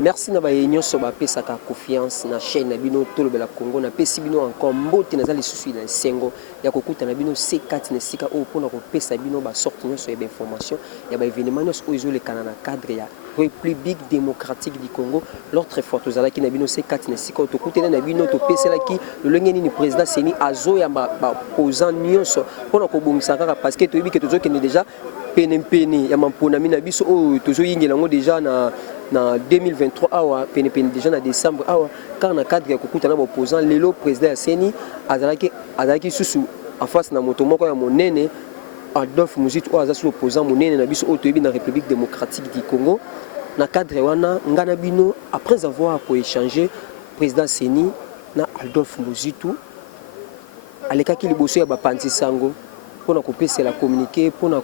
Merci na bayenyo so ba pesa ka confiance na chaîne na bino tolo bela Congo na pesi bino encore mbote na zali susu na sengo ya kokuta na bino C4 na sika o pona ko pesa bino ba sorte nyonso ya ba information ya ba événement nyonso o izole kana na cadre ya République démocratique du Congo. L'autre fois tozala ki na bino C4 na sika to kutena na bino to pesela ki le lengeni ni président Seni azo ya ba posant nyonso pona ko bongisa kaka parce que to yebi ke tozo kende déjà penempeni ya mampona mina biso o tozo yingela ngo déjà na 2023 awa penepene déjà na décembre awa car na cadre ya kokuta na opposant lelo président ya Seni azalaki susu en face na moto moko ya monene Adolphe Muzitu oyo aza sur opposant monene na biso oyo toyebi na République démocratique du Congo na cadre wana ngana bino après avoir échangé président Seni na Adolphe Muzitu alekaki liboso ya bapanzi sango pona kopesela communiqué pona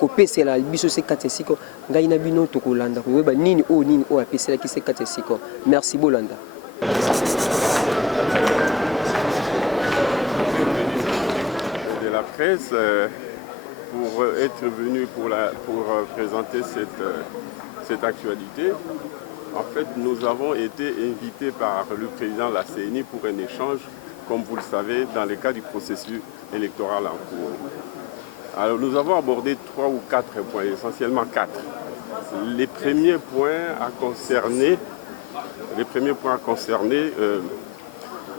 kopesela biso C4 siko ngai na bino tokolanda koyeba nini o apesela ki C4 siko. Merci Bolanda. De la presse pour être venu pour présenter cette actualité. En fait, nous avons été invités par le président de la CENI pour un échange, comme vous le savez, dans le cadre du processus électoral en cours. Alors nous avons abordé 3 ou 4 points, essentiellement 4. Les premiers points à concerner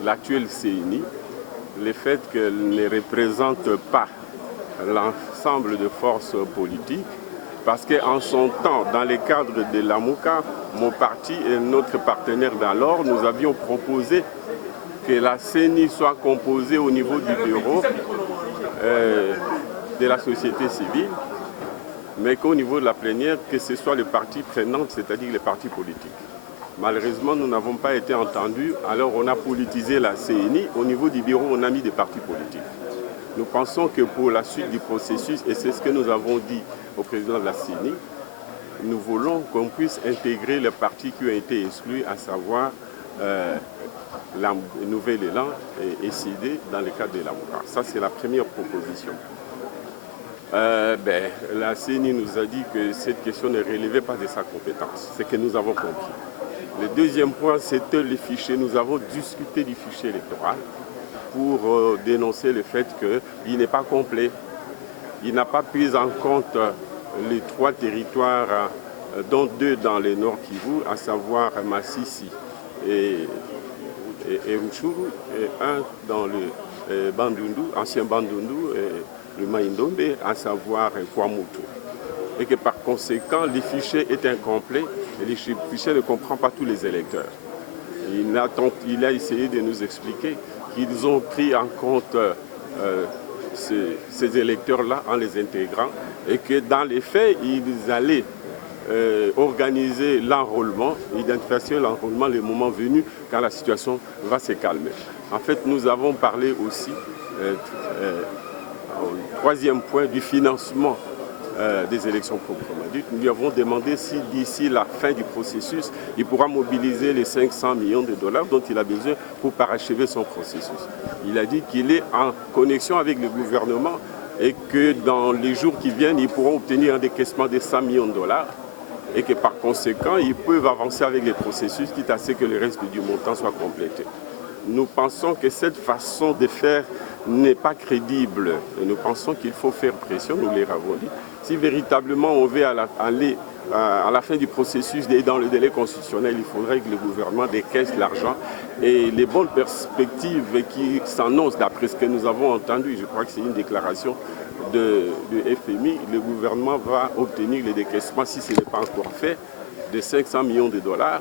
l'actuelle CENI, le fait qu'elle ne représente pas l'ensemble de forces politiques, parce qu'en son temps, dans le cadre de l'AMUCA, mon parti et notre partenaire d'alors, nous avions proposé que la CENI soit composée au niveau du bureau de la société civile, mais qu'au niveau de la plénière, que ce soit les partis prenantes, c'est-à-dire les partis politiques. Malheureusement, nous n'avons pas été entendus, alors on a politisé la CENI. Au niveau du bureau, on a mis des partis politiques. Nous pensons que pour la suite du processus, et c'est ce que nous avons dit au président de la CENI, nous voulons qu'on puisse intégrer les partis qui ont été exclus, à savoir la Nouvelle Élan et SID dans le cadre de l'AMUCA. Ça, c'est la première proposition. La CENI nous a dit que cette question ne relevait pas de sa compétence, c'est que nous avons compris. Le deuxième point, c'était les fichiers. Nous avons discuté du fichier électoral pour dénoncer le fait qu'il n'est pas complet. Il n'a pas pris en compte les 3 territoires, dont 2 dans le Nord Kivu, à savoir Massissi et Rutshuru, et 1 dans le Bandundu, ancien Bandundu, le Maïndombe, à savoir Kwamutu. Et que par conséquent, le fichier est incomplet et le fichier ne comprend pas tous les électeurs. Il a essayé de nous expliquer qu'ils ont pris en compte ces électeurs-là en les intégrant et que dans les faits, ils allaient organiser l'enrôlement, identifier l'enrôlement le moment venu quand la situation va se calmer. En fait, nous avons parlé aussi au 3e point du financement des élections proprement dites. Nous lui avons demandé si d'ici la fin du processus, il pourra mobiliser les 500 millions de dollars dont il a besoin pour parachever son processus. Il a dit qu'il est en connexion avec le gouvernement et que dans les jours qui viennent, ils pourront obtenir un décaissement de 100 millions de dollars et que par conséquent, ils peuvent avancer avec les processus, quitte à ce que le reste du montant soit complété. Nous pensons que cette façon de faire n'est pas crédible. Et nous pensons qu'il faut faire pression, nous l'avons dit. Si véritablement on veut aller à la fin du processus et dans le délai constitutionnel, il faudrait que le gouvernement décaisse l'argent. Et les bonnes perspectives qui s'annoncent, d'après ce que nous avons entendu, je crois que c'est une déclaration de FMI, le gouvernement va obtenir le décaissement, si ce n'est pas encore fait, de 500 millions de dollars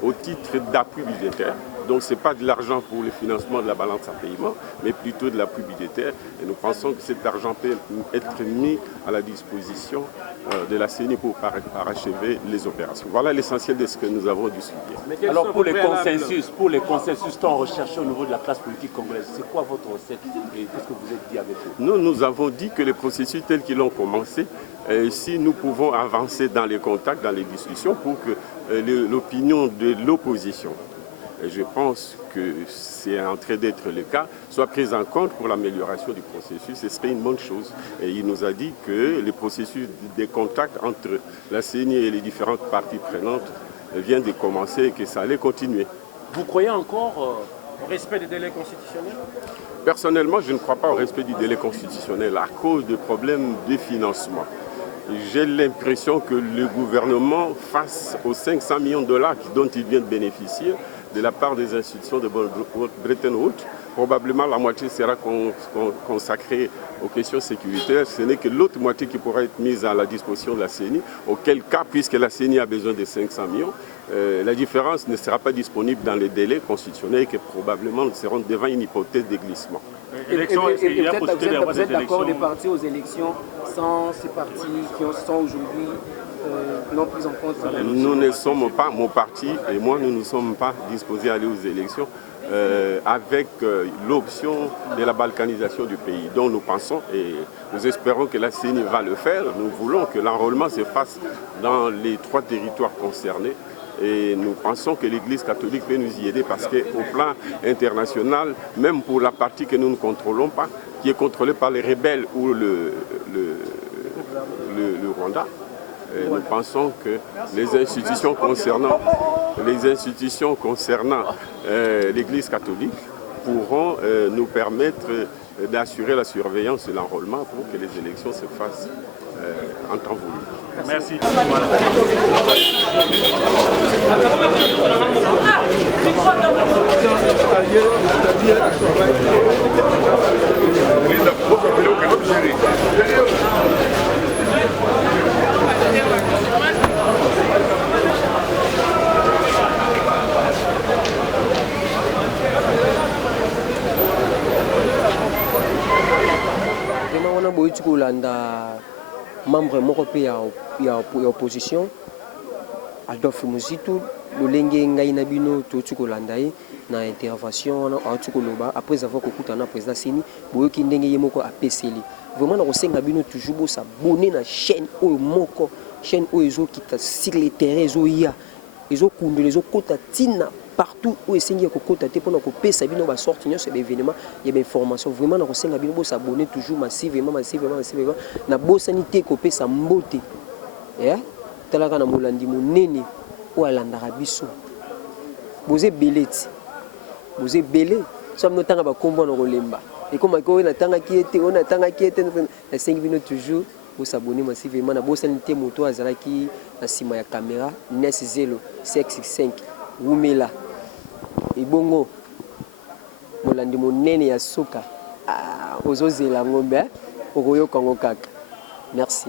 au titre d'appui budgétaire. Donc ce n'est pas de l'argent pour le financement de la balance à paiement, mais plutôt de l'appui budgétaire. Et nous pensons que cet argent peut être mis à la disposition de la CENI pour parachever les opérations. Voilà l'essentiel de ce que nous avons discuté. Alors pour les consensus tant recherchés au niveau de la classe politique congolaise, c'est quoi votre recette et qu'est-ce que vous êtes dit avec eux? Nous avons dit que les processus tels qu'ils ont commencé, si nous pouvons avancer dans les contacts, dans les discussions, pour que l'opinion de l'opposition, et je pense que c'est en train d'être le cas, soit prise en compte pour l'amélioration du processus, ce serait une bonne chose. Et il nous a dit que le processus des contacts entre la CENI et les différentes parties prenantes vient de commencer et que ça allait continuer. Vous croyez encore au respect des délais constitutionnels? Personnellement, je ne crois pas au respect du délai constitutionnel à cause de problèmes de financement. J'ai l'impression que le gouvernement, face aux 500 millions de dollars dont il vient de bénéficier de la part des institutions de Bretton Woods, probablement la moitié sera consacrée aux questions sécuritaires. Ce n'est que l'autre moitié qui pourra être mise à la disposition de la CENI, auquel cas, puisque la CENI a besoin de 500 millions, la différence ne sera pas disponible dans les délais constitutionnels et que probablement nous serons devant une hypothèse de glissement. Vous êtes d'accord de partir aux élections sans ces partis qui sont aujourd'hui non pris en compte? Nous ne sommes pas, mon parti et moi, nous ne sommes pas disposés à aller aux élections avec l'option de la balkanisation du pays, dont nous pensons et nous espérons que la CENI va le faire. Nous voulons que l'enrôlement se fasse dans les 3 territoires concernés. Et nous pensons que l'Église catholique peut nous y aider parce qu'au plan international, même pour la partie que nous ne contrôlons pas, qui est contrôlée par les rebelles ou le Rwanda, nous pensons que les institutions concernant l'Église catholique pourront nous permettre d'assurer la surveillance de l'enrôlement pour que les élections se fassent en temps voulu. Merci. membre moko pe ya opposition Adolphe Muzitu lolenge ngai na bino totu kolanda ye na intervention na atu koloba après avoir kokuta na président Seni boyoki ndenge ye moko apeseli vraiment na kosenga bino toujours bo s'abonner na chaîne oyo moko chaîne oyo ezokita sur les terrains ezoya ezokundela ezokota tina partout où esengi kokota te pona kopesa bino ba sorti nyonso ya événement ya ba information vraiment na kosenga bino bo s'abonner toujours massivement na bosani te kopesa mbote ya talaka na molandi monene o alandaka biso boze beleti boze belé somme notanga ba kombo na kolemba et comme ko na tanga ki ete on atanga ki ete na 5 minutes toujours bo s'abonner massivement na bosani te moto azalaki na sima ya caméra Nes 0 CX5 Wumela ibongo molandi monene ya soka ozozela ngombe okoyoka ngo kaka merci.